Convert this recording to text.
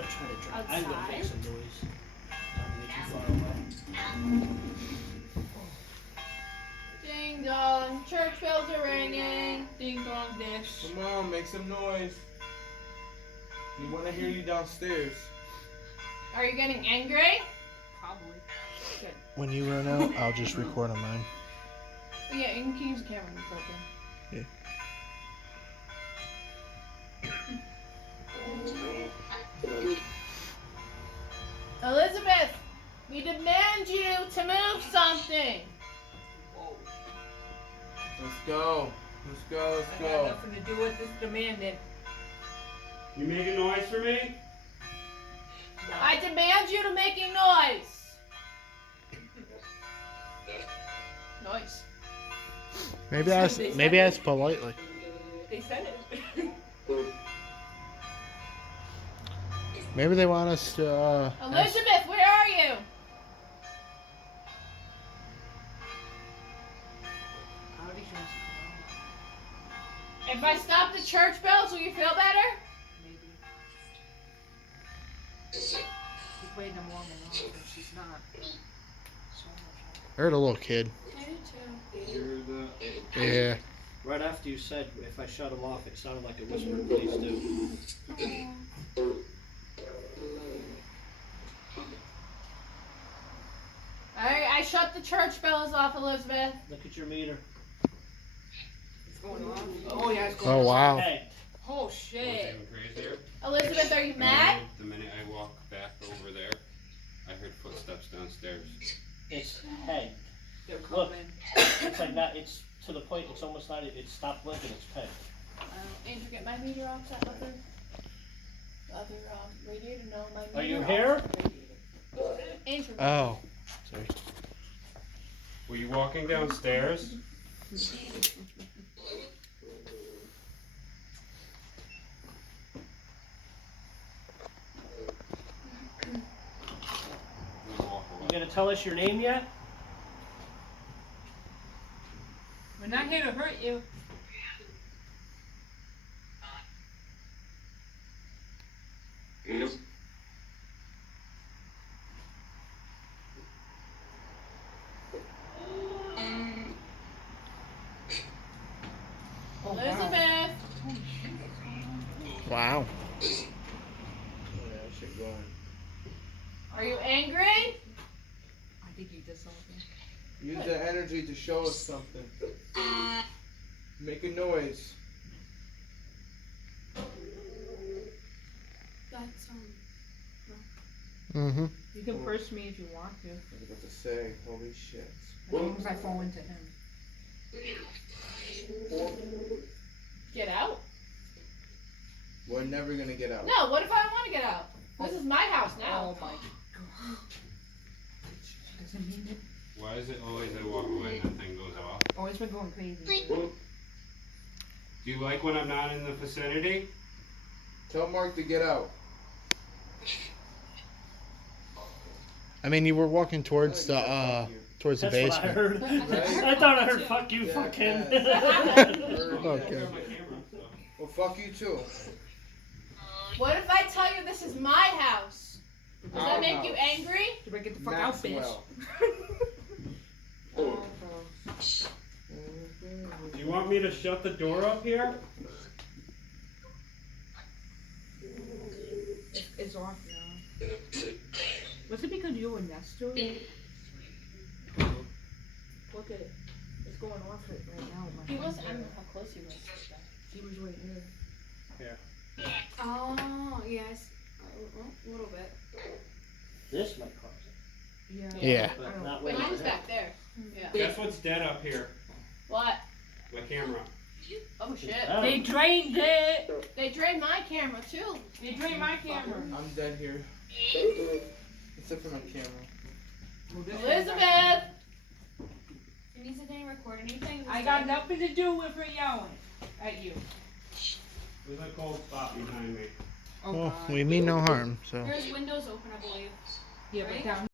I'm gonna make some noise. Not be too far away. Ding dong, church bells are ringing. Ding dong dish. Come on, make some noise. We want to hear you downstairs. Are you getting angry? Probably. Good. When you run out, I'll just record on mine. Oh, yeah, you can use the camera in the program. Yeah. Elizabeth, we demand you to move something. Let's go. Let's go. Let's I got go. nothing to do with this demanding. You making noise for me? I demand you to making noise. Noise. Maybe ask politely. They said it. Maybe they want us to. Elizabeth, where are you? If I stop the church bells, will you feel better? Maybe. She played them long enough, and she's not. I heard a little kid. I do too. You're the. Yeah. Right after you said if I shut them off, it sounded like a whisper. Please do. Alright, I shut the church bells off, Elizabeth. Look at your meter. It's going off. Oh yeah, it's going Oh off. wow. Hey, Oh What's shit. even crazier? Elizabeth, are you mad? The minute I walked back over there, I heard footsteps downstairs. it's hey. They're Look. coming. It's like that. It's to the point. It's almost not. It stopped blinking. It's pink. Andrew, get my meter off that other radiator. No, my meter. Are you off here? that radiator. Andrew. Oh. Sorry. Were you walking downstairs? You gonna tell us your name yet? We're not here to hurt you. Oh, wow. Elizabeth. Wow. Yeah, that shit going. Are you angry? I think you did something. Use the energy to show us something. Make a noise. That's Mm-hmm. You can curse me if you want to. I was about to say, holy shit. As long as I fall into him. Get out. We're never gonna get out. No, what if I don't want to get out? This is my house now. Oh my god. She doesn't mean it. Why is it always I walk away and the thing goes off? Oh, it's been going crazy. Do you like when I'm not in the vicinity? Tell Mark to get out. I mean, you were walking towards Tell the him to towards the That's what I basement. heard. Right? I thought I heard "fuck you, Yeah, fuck him." yeah. Okay. My camera, so. Well, fuck you too. What if I tell you this is my house? Does that Our make you house. angry? You better get the fuck out, bitch. Maxwell. Do you want me to shut the door up here? It's off now. Was it because you were next to it? Look at it. It's going off it right now. He was. I don't know how close he was. He was right here. Oh, yes. A little bit. This might cause it, Yeah. Yeah. but not Wait, when mine's it's back there. Yeah. Guess what's dead up here? What? My camera. Oh shit. Oh. They drained it. They drained my camera too. They drained my camera. I'm dead here. Except for my camera. Well, this Elizabeth. Denise didn't record anything. I got nothing to do with her yelling at you. There's a cold spot behind me. Oh Well, god. we mean no harm, so. There's windows open, I believe. Yeah, but right? down